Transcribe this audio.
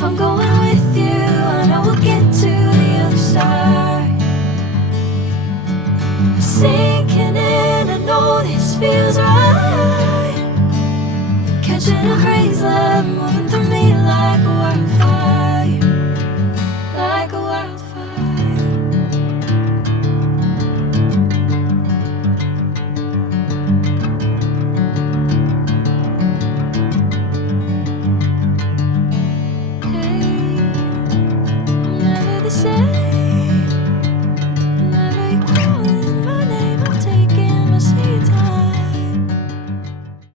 If I'm going with you, I know we'll get to the other side. Sinking in, I know this feels right. Catching a craze, love moving